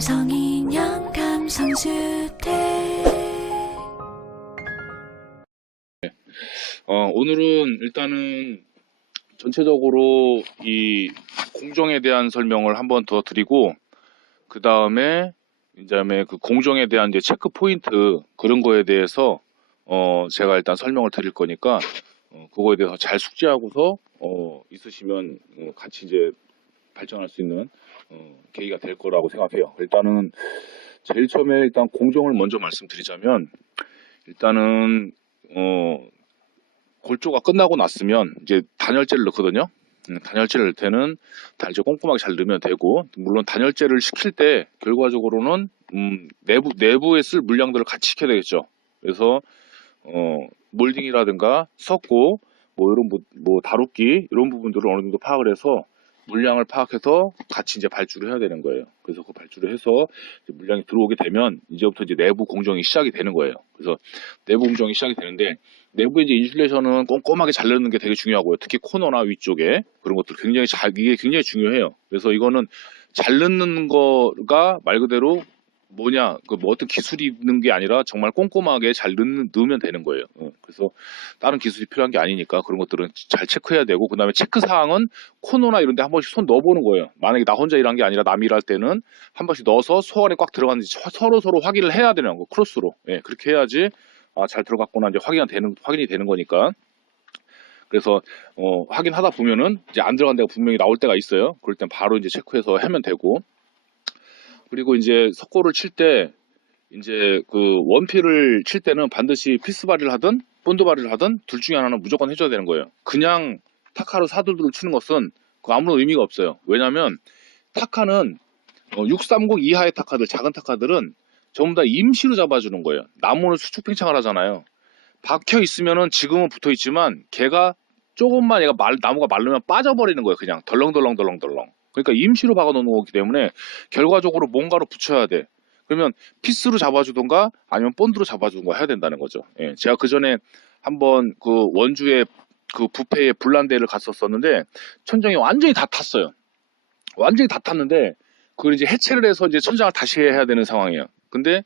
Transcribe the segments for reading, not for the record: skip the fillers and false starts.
감성인형 감성주택. 오늘은 일단은 전체적으로 이 공정에 대한 설명을 한번 더 드리고, 그 다음에 그 공정에 대한 이제 체크 포인트 그런 거에 대해서 제가 일단 설명을 드릴 거니까 그거에 대해서 잘 숙지하고서 있으시면 같이 이제 발전할 수 있는 계기가 될 거라고 생각해요. 일단은 제일 처음에 일단 공정을 먼저 말씀드리자면, 일단은 골조가 끝나고 났으면 이제 단열재를 넣거든요. 단열재를 넣을 때는 단열재 꼼꼼하게 잘 넣으면 되고, 물론 단열재를 시킬 때 결과적으로는 내부에 쓸 물량들을 같이 시켜야 되겠죠. 그래서 몰딩이라든가 석고 뭐 이런 뭐 다루기 이런 부분들을 어느 정도 파악을 해서 물량을 파악해서 같이 이제 발주를 해야 되는 거예요. 그래서 그 발주를 해서 물량이 들어오게 되면 이제부터 이제 내부 공정이 시작이 되는 거예요. 그래서 내부 공정이 시작이 되는데, 내부에 이제 인슐레이션은 꼼꼼하게 잘 넣는 게 되게 중요하고요. 특히 코너나 위쪽에 그런 것들 이게 굉장히 중요해요. 그래서 이거는 잘 넣는 거가 말 그대로 뭐냐, 뭐 어떤 기술이 있는 게 아니라 정말 꼼꼼하게 잘 넣으면 되는 거예요. 그래서 다른 기술이 필요한 게 아니니까 그런 것들은 잘 체크해야 되고, 그 다음에 체크 사항은 코너나 이런 데 한 번씩 손 넣어보는 거예요. 만약에 나 혼자 일한 게 아니라 남이 일할 때는 한 번씩 넣어서 소 안에 꽉 들어갔는지 서로 확인을 해야 되는 거, 크로스로. 그렇게 해야지 잘 들어갔구나 이제 확인이 되는 거니까. 그래서 확인하다 보면은 이제 안 들어간 데가 분명히 나올 때가 있어요. 그럴 땐 바로 이제 체크해서 하면 되고, 그리고 이제 석고를 칠 때 이제 그 원피를 칠 때는 반드시 피스바리를 하든 본드바리를 하든 둘 중에 하나는 무조건 해줘야 되는 거예요. 그냥 타카로 사두두를 치는 것은 아무런 의미가 없어요. 왜냐면 타카는 630 이하의 타카들, 작은 타카들은 전부 다 임시로 잡아주는 거예요. 나무는 수축 팽창을 하잖아요. 박혀 있으면은 지금은 붙어 있지만 걔가 조금만 나무가 마르면 빠져버리는 거예요. 그냥 덜렁덜렁. 그러니까 임시로 박아 놓는 거기 때문에 결과적으로 뭔가로 붙여야 돼. 그러면 피스로 잡아주던가 아니면 본드로 잡아주던가 해야 된다는 거죠. 제가 그 전에 한번 그 원주의 그 뷔페에 불난데를 갔었었는데 천장이 완전히 다 탔어요. 완전히 다 탔는데 그걸 이제 해체를 해서 이제 천장을 다시 해야 되는 상황이에요. 근데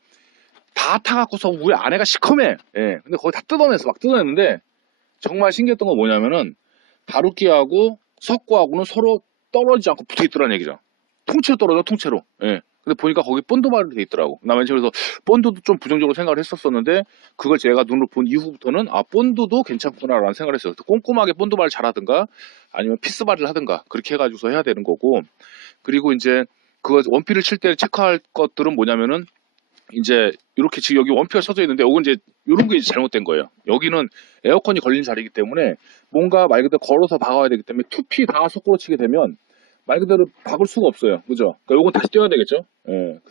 다 타갖고서 위에 안에가 시커매. 근데 거의 다 뜯어냈는데 정말 신기했던 건 뭐냐면은 다루기하고 석고하고는 서로 떨어지지 않고 붙어 있더라는 얘기죠. 통째로 떨어져, 통째로. 근데 보니까 거기 본드바리로 돼 있더라고. 나 맨 처음에 그래서 본드도 좀 부정적으로 생각을 했었었는데, 그걸 제가 눈으로 본 이후부터는 본드도 괜찮구나라는 생각을 했어요. 꼼꼼하게 본드바리를 잘하든가 아니면 피스바리를 하든가 그렇게 해가지고서 해야 되는 거고, 그리고 이제 그 원피를 칠 때 체크할 것들은 뭐냐면은 이제 이렇게 지금 여기 원피가 쳐져 있는데 이건 이제 이런 게 이제 잘못된 거예요. 여기는 에어컨이 걸린 자리이기 때문에 뭔가 말 그대로 걸어서 박아야 되기 때문에 투피 다 속으로 치게 되면 말 그대로 박을 수가 없어요. 그죠? 그러니까 이건 다시 떼어야 되겠죠?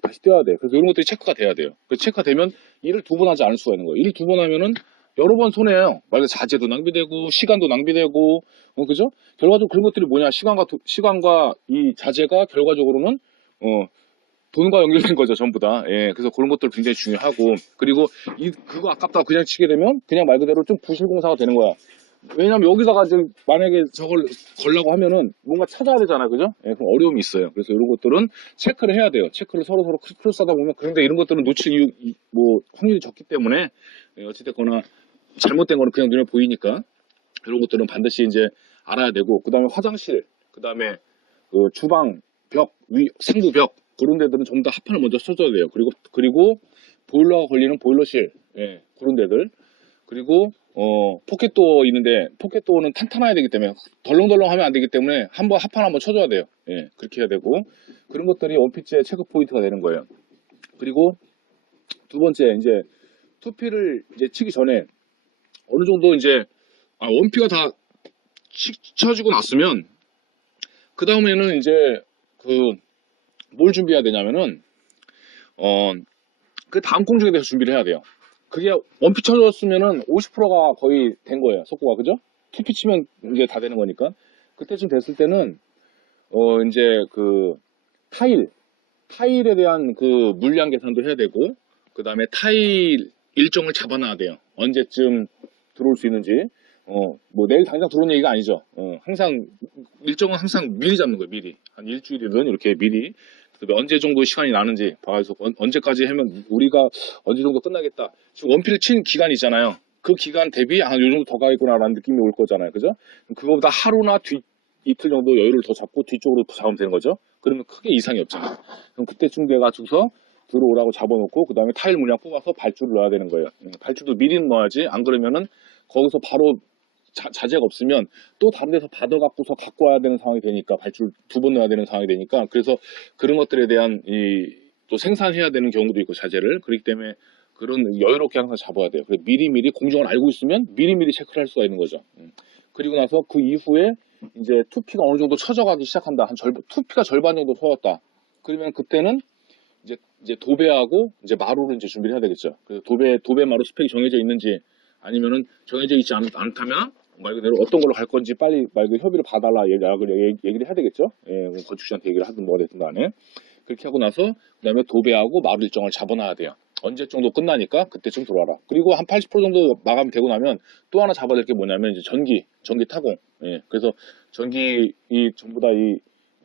다시 떼어야 돼요. 그래서 이런 것들이 체크가 돼야 돼요. 그 체크가 되면 일을 두 번 하지 않을 수가 있는 거예요. 일을 두 번 하면은 여러 번 손해예요. 말 그대로 자재도 낭비되고 시간도 낭비되고, 그죠? 결과적으로 그런 것들이 뭐냐, 시간과 이 자재가 결과적으로는 돈과 연결된 거죠, 전부 다. 그래서 그런 것들 굉장히 중요하고, 그리고 그거 아깝다고 그냥 치게 되면 그냥 말 그대로 좀 부실공사가 되는 거야. 왜냐면 여기다가 만약에 저걸 걸려고 하면은 뭔가 찾아야 되잖아요, 그죠? 그럼 어려움이 있어요. 그래서 이런 것들은 체크를 해야 돼요. 체크를 서로 크로스하다 보면, 그런데 이런 것들은 놓칠 확률이 적기 때문에 어찌됐거나 잘못된 거는 그냥 눈에 보이니까 이런 것들은 반드시 이제 알아야 되고, 그 다음에 화장실, 그 다음에 그 주방 벽, 상부 벽, 그런 데들은 전부 다 합판을 먼저 쳐줘야 돼요. 그리고 보일러가 걸리는 보일러실, 그런 데들. 그리고 포켓도어 있는데 포켓도어는 탄탄해야 되기 때문에 덜렁덜렁 하면 안 되기 때문에 합판 한번 쳐줘야 돼요. 그렇게 해야 되고, 그런 것들이 원피츠의 체크 포인트가 되는 거예요. 그리고 두 번째, 이제 투피를 이제 치기 전에 어느 정도 이제 원피가 다 쳐지고 났으면 그 다음에는 이제 뭘 준비해야 되냐면은 그 다음 공정에 대해서 준비를 해야 돼요. 그게 원피 쳐줬으면은 50%가 거의 된 거예요, 속고가. 그죠? 투피 치면 이제 다 되는 거니까. 그때쯤 됐을 때는 이제 그 타일에 대한 그 물량 계산도 해야 되고, 그 다음에 타일 일정을 잡아놔야 돼요. 언제쯤 들어올 수 있는지. 뭐 내일 당장 들어오는 얘기가 아니죠. 항상 일정은 항상 미리 잡는 거예요. 미리 한 일주일이든 이렇게 미리. 그다음에 언제 정도 시간이 나는지 봐서 언제까지 하면 우리가 언제 정도 끝나겠다. 지금 원피를 친 기간이 있잖아요. 그 기간 대비 요 정도 더 가겠구나라는 느낌이 올 거잖아요. 그죠? 그거보다 하루나 이틀 정도 여유를 더 잡고 뒤쪽으로 잡으면 되는 거죠. 그러면 크게 이상이 없잖아요. 그럼 그때쯤 돼가지고서 들어오라고 잡아놓고 그 다음에 타일 물량 뽑아서 발줄을 넣어야 되는 거예요. 발줄도 미리 넣어야지. 안 그러면은 거기서 바로 자재가 없으면 또 다른 데서 받아갖고서 갖고 와야 되는 상황이 되니까 발줄 2번 넣어야 되는 상황이 되니까 그래서 그런 것들에 대한 또 생산해야 되는 경우도 있고 자재를 그렇기 때문에 그런 여유롭게 항상 잡아야 돼요. 그래서 미리미리 공정을 알고 있으면 미리미리 체크를 할 수가 있는 거죠. 그리고 나서 그 이후에 이제 투피가 어느 정도 쳐져가기 시작한다. 투피가 절반 정도 쳐졌다. 그러면 그때는 이제 도배하고 이제 마루를 이제 준비를 해야 되겠죠. 그래서 도배 마루 스펙이 정해져 있는지 아니면은 정해져 있지 않다면 말 그대로 어떤 걸로 갈 건지 빨리 말 그대로 협의를 봐달라 얘기를 해야 되겠죠. 예, 건축주한테 얘기를 하든 뭐가 됐든 간에 그렇게 하고 나서 그다음에 도배하고 마루 일정을 잡아놔야 돼요. 언제 정도 끝나니까 그때쯤 들어와라. 그리고 한 80% 정도 마감이 되고 나면 또 하나 잡아야 될 게 뭐냐면 이제 전기 타공. 예, 그래서 전기 전부 다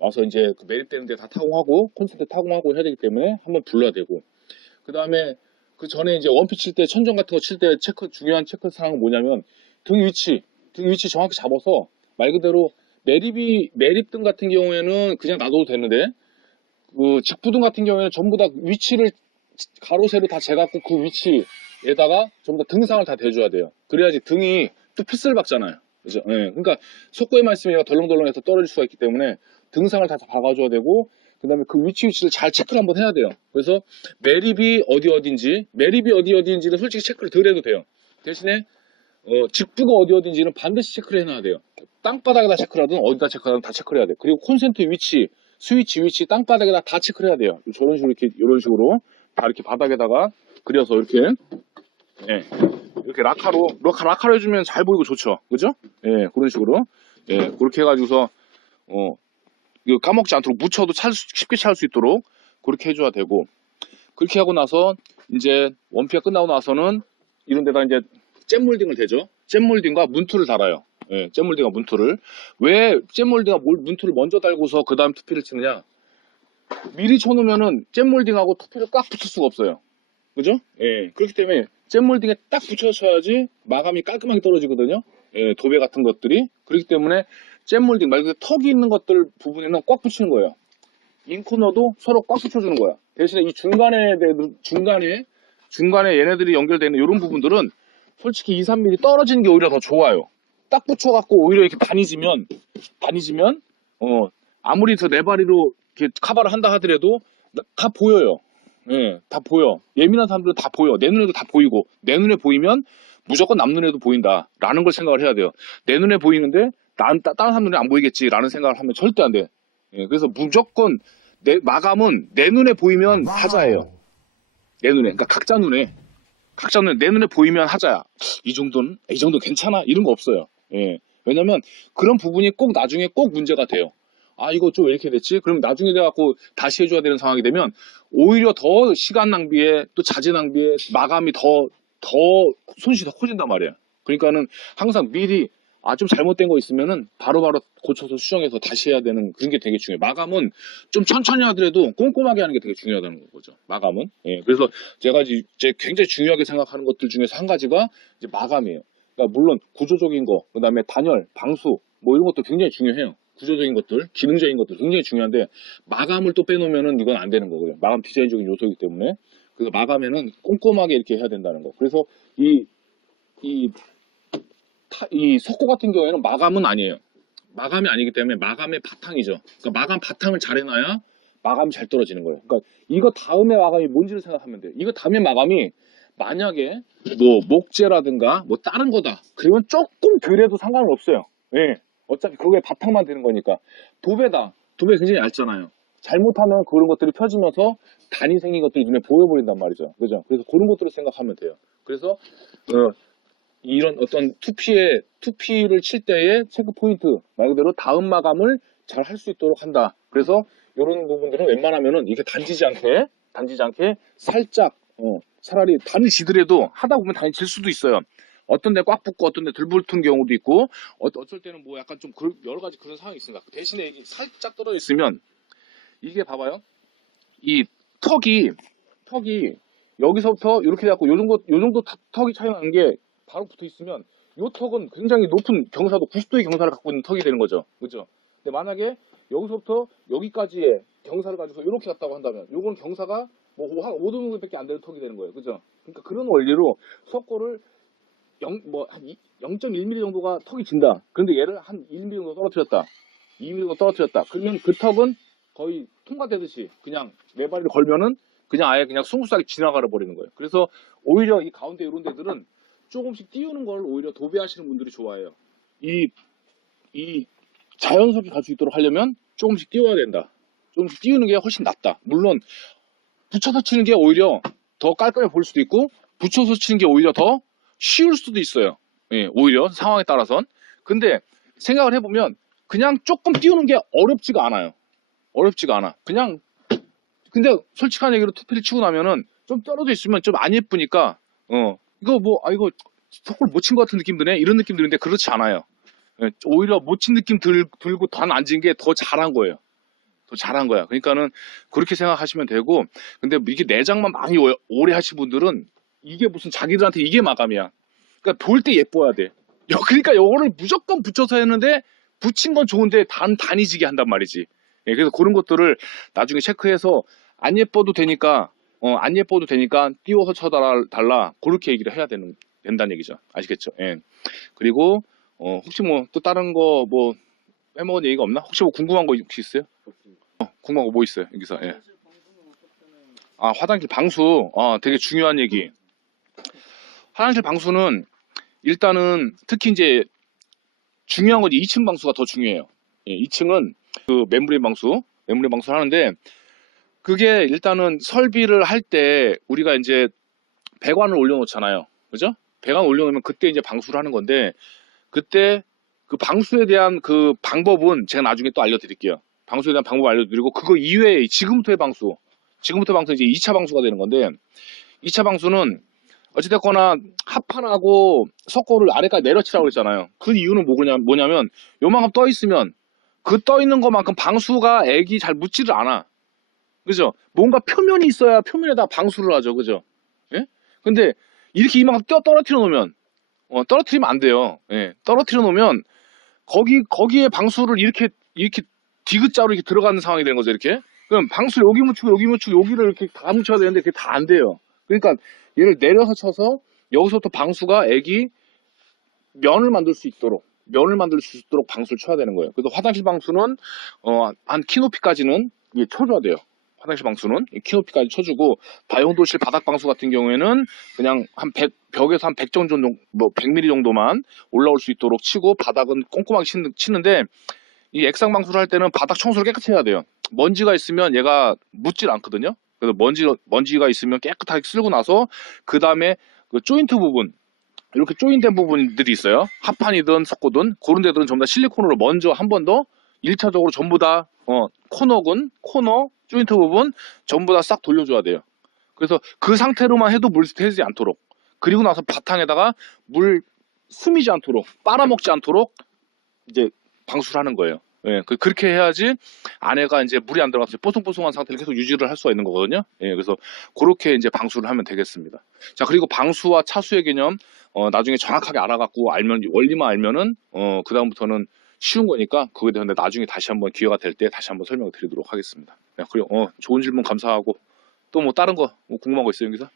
와서 이제 그 매립되는 데 다 타공하고 콘센트 타공하고 해야 되기 때문에 한번 불러야 되고 그 다음에 그 전에 이제 원피 칠 때 천정 같은 거 칠 때 중요한 체크 사항은 뭐냐면 등 위치 정확히 잡아서 말 그대로 매립등 같은 경우에는 그냥 놔둬도 되는데 그 직부등 같은 경우에는 전부 다 위치를 가로 세로 다 재갖고 그 위치에다가 전부 다 등상을 다 대줘야 돼요. 그래야지 등이 또 핏을 박잖아요. 그죠? 예. 그러니까 속고에 말씀이 덜렁덜렁해서 떨어질 수가 있기 때문에 등상을 다 박아줘야 되고 그 다음에 그 위치를 잘 체크를 한번 해야 돼요. 그래서 매립이 어디인지는 솔직히 체크를 덜 해도 돼요. 대신에 직부가 어디인지는 반드시 체크를 해놔야 돼요. 땅바닥에다 체크를 하든 어디다 체크를 하든 다 체크를 해야 돼요. 그리고 콘센트 위치, 스위치 위치 땅바닥에다 다 체크를 해야 돼요. 저런 식으로 이런 식으로 다 이렇게 바닥에다가 그려서 이렇게 예, 이렇게 라카로 해주면 잘 보이고 좋죠. 그죠? 예, 그런 식으로 예, 그렇게 해가지고서 이거 까먹지 않도록 묻혀도 쉽게 찾을 수 있도록 그렇게 해줘야 되고 그렇게 하고 나서 이제 원피가 끝나고 나서는 이런 데다 이제 잼몰딩을 대죠. 잼몰딩과 문틀을 달아요. 예, 잼몰딩과 문틀을 왜 잼몰딩과 문틀을 먼저 달고서 그 다음 투피를 치느냐 미리 쳐놓으면은 잼몰딩하고 투피를 꽉 붙일 수가 없어요. 그죠? 예, 그렇기 때문에 잼몰딩에 딱 붙여서 쳐야지 마감이 깔끔하게 떨어지거든요. 예, 도배 같은 것들이 그렇기 때문에 잼몰딩 말 그대로 턱이 있는 것들 부분에는 꽉 붙이는 거예요. 인코너도 서로 꽉 붙여주는 거야. 대신에 이 중간에 얘네들이 연결되는 이런 부분들은 솔직히 2, 3mm 떨어지는 게 오히려 더 좋아요. 딱 붙여갖고 오히려 이렇게 다니지면 아무리 더 네바리로 이렇게 카바를 한다 하더라도 다 보여요. 예, 다 보여. 예민한 사람들은 다 보여. 내 눈에도 다 보이고 내 눈에 보이면 무조건 남 눈에도 보인다라는 걸 생각을 해야 돼요. 내 눈에 보이는데 다른 사람 눈에 안 보이겠지라는 생각을 하면 절대 안 돼. 예, 그래서 무조건 마감은 내 눈에 보이면 하자예요. 내 눈에, 그러니까 각자 눈에 내 눈에 보이면 하자야. 이 정도는 괜찮아 이런 거 없어요. 예, 왜냐면 그런 부분이 꼭 나중에 꼭 문제가 돼요. 아 이거 좀 왜 이렇게 됐지? 그럼 나중에 돼갖고 다시 해줘야 되는 상황이 되면 오히려 더 시간 낭비에 또 자재 낭비에 마감이 더 손실이 더 커진단 말이에요. 그러니까는 항상 미리 좀 잘못된 거 있으면은 바로바로 고쳐서 수정해서 다시 해야 되는 그런 게 되게 중요해요. 마감은 좀 천천히 하더라도 꼼꼼하게 하는 게 되게 중요하다는 거죠. 마감은. 예, 그래서 제가 이제 굉장히 중요하게 생각하는 것들 중에서 한 가지가 이제 마감이에요. 그러니까 물론 구조적인 거, 그 다음에 단열, 방수 뭐 이런 것도 굉장히 중요해요. 구조적인 것들, 기능적인 것들 굉장히 중요한데 마감을 또 빼놓으면은 이건 안 되는 거고요. 마감 디자인적인 요소이기 때문에 그래서 마감에는 꼼꼼하게 이렇게 해야 된다는 거. 그래서 이 석고 같은 경우에는 마감은 아니에요. 마감이 아니기 때문에 마감의 바탕이죠. 그러니까 마감 바탕을 잘 해놔야 마감이 잘 떨어지는 거예요. 그러니까 이거 다음에 마감이 뭔지를 생각하면 돼요. 이거 다음에 마감이 만약에 뭐 목재라든가 뭐 다른 거다. 그러면 조금 덜해도 상관은 없어요. 예. 어차피 그거에 바탕만 되는 거니까. 도배다. 도배 굉장히 얇잖아요. 잘못하면 그런 것들이 펴지면서 단이 생긴 것들이 눈에 보여버린단 말이죠. 그죠? 그래서 그런 것들을 생각하면 돼요. 그래서 이런 어떤 투피를 칠 때의 체크 포인트 말 그대로 다음 마감을 잘 할 수 있도록 한다. 그래서 이런 부분들은 웬만하면은 이렇게 단지지 않게 살짝 차라리 단을 지더라도 하다 보면 단이 질 수도 있어요. 어떤 데 꽉 붙고 어떤 데 덜 붙은 경우도 있고 어쩔 때는 뭐 약간 좀 여러 가지 그런 상황이 있습니다. 대신에 이게 살짝 떨어져 있으면 이게 봐봐요. 이 턱이 여기서부터 이렇게 돼갖고 요 정도 턱이 차이 나는 게 바로 붙어 있으면 요 턱은 굉장히 높은 경사도 90도의 경사를 갖고 있는 턱이 되는 거죠. 그죠? 근데 만약에 여기서부터 여기까지의 경사를 가지고 이렇게 갔다고 한다면 요거는 경사가 뭐 한 5도밖에 안 되는 턱이 되는 거예요. 그죠? 그러니까 그런 원리로 석고를 한 0.1mm 정도가 턱이 진다. 그런데 얘를 한 1mm 정도 떨어뜨렸다. 2mm 정도 떨어뜨렸다. 그러면 그 턱은 거의 통과되듯이 그냥 네 발을 걸면은 그냥 아예 그냥 스무스하게 지나가 버리는 거예요. 그래서 오히려 이 가운데 이런 데들은 조금씩 띄우는 걸 오히려 도배하시는 분들이 좋아해요. 이 자연스럽게 갈 수 있도록 하려면 조금씩 띄워야 된다. 조금씩 띄우는 게 훨씬 낫다. 물론 붙여서 치는 게 오히려 더 깔끔해 보일 수도 있고 붙여서 치는 게 오히려 더 쉬울 수도 있어요. 예, 오히려 상황에 따라선. 근데 생각을 해보면 그냥 조금 띄우는 게 어렵지가 않아요. 어렵지가 않아. 그냥 근데 솔직한 얘기로 투피를 치고 나면은 좀 떨어져 있으면 좀 안 예쁘니까 이거 뭐 이거 석골 못 친 것 같은 느낌 드네 이런 느낌 드는데 그렇지 않아요. 예, 오히려 못 친 느낌 들고 단 앉은 게 더 잘한 거예요. 더 잘한 거야. 그러니까는 그렇게 생각하시면 되고, 근데 이게 내장만 많이 오래 하신 분들은 이게 무슨 자기들한테 이게 마감이야. 그러니까 볼 때 예뻐야 돼. 그러니까 요거를 무조건 붙여서 했는데 붙인 건 좋은데 단이 지게 한단 말이지. 예, 그래서 그런 것들을 나중에 체크해서 안 예뻐도 되니까 안 예뻐도 되니까 띄워서 쳐달라 그렇게 얘기를 해야 된다는 얘기죠. 아시겠죠? 예. 그리고 혹시 뭐 또 다른 거 뭐 빼먹은 얘기가 없나? 혹시 뭐 궁금한 거 혹시 있어요? 궁금한 거 뭐 있어요? 여기서. 예. 아, 화장실 방수. 되게 중요한 얘기. 화장실 방수는 일단은 특히 이제 중요한 건 2층 방수가 더 중요해요. 예, 2층은 그 멤브레인 방수를 하는데 그게 일단은 설비를 할 때 우리가 이제 배관을 올려놓잖아요. 그죠? 배관 올려놓으면 그때 이제 방수를 하는 건데 그때 그 방수에 대한 그 방법은 제가 나중에 또 알려드릴게요. 방수에 대한 방법 알려드리고 그거 이외에 지금부터의 방수는 이제 2차 방수가 되는 건데 2차 방수는 어찌됐거나 합판하고 석고를 아래까지 내려치라고 그랬잖아요. 그 이유는 뭐냐면 요만큼 떠 있으면 그 떠 있는 것만큼 방수가 액이 잘 묻지를 않아. 그죠? 뭔가 표면이 있어야 표면에다 방수를 하죠. 그죠? 예? 근데 이렇게 이만큼 떨어뜨려 놓으면 떨어뜨리면 안 돼요. 예. 떨어뜨려 놓으면 거기에 방수를 이렇게 디귿자로 이렇게 들어가는 상황이 되는 거죠. 이렇게. 그럼 방수를 여기 묻히고 여기를 이렇게 다 묻혀야 되는데 그게 다 안 돼요. 그러니까 얘를 내려서 쳐서 여기서부터 방수가 액이 면을 만들 수 있도록 방수를 쳐야 되는 거예요. 그래서 화장실 방수는 한 키 높이까지는 쳐줘야 돼요. 화장실 방수는 키 높이까지 쳐주고 다용도실 바닥 방수 같은 경우에는 그냥 한 100벽에서 한 100 정도 뭐 100mm 정도만 올라올 수 있도록 치고 바닥은 꼼꼼하게 치는데 이 액상 방수를 할 때는 바닥 청소를 깨끗이 해야 돼요. 먼지가 있으면 얘가 묻질 않거든요. 그래서 먼지가 있으면 깨끗하게 쓸고 나서 그 다음에 그 조인트 부분 이렇게 조인된 부분들이 있어요. 합판이든 석고든 그런 데들은 전부 다 실리콘으로 먼저 한 번 더 1차적으로 전부 다 코너 조인트 부분 전부 다 싹 돌려줘야 돼요. 그래서 그 상태로만 해도 물 새지 않도록 그리고 나서 바탕에다가 물 스미지 않도록 빨아먹지 않도록 이제 방수를 하는 거예요. 예, 그렇게 해야지 안에가 이제 물이 안 들어가서 뽀송뽀송한 상태를 계속 유지를 할 수가 있는 거거든요. 예, 그래서 그렇게 이제 방수를 하면 되겠습니다. 자, 그리고 방수와 차수의 개념 나중에 정확하게 알아갖고 원리만 알면은 그 다음부터는 쉬운 거니까 그거에 대해서 나중에 다시 한번 기회가 될 때 다시 한번 설명을 드리도록 하겠습니다. 네, 그리고 좋은 질문 감사하고 또 뭐 다른 거 뭐 궁금한 거 있어요 여기서?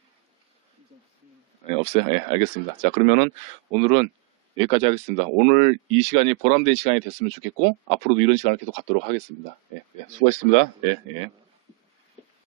네, 없어요. 예, 알겠습니다. 자, 그러면은 오늘은 여기까지 하겠습니다. 오늘 이 시간이 보람된 시간이 됐으면 좋겠고 앞으로도 이런 시간을 계속 갖도록 하겠습니다. 예, 수고하셨습니다. 예, 예.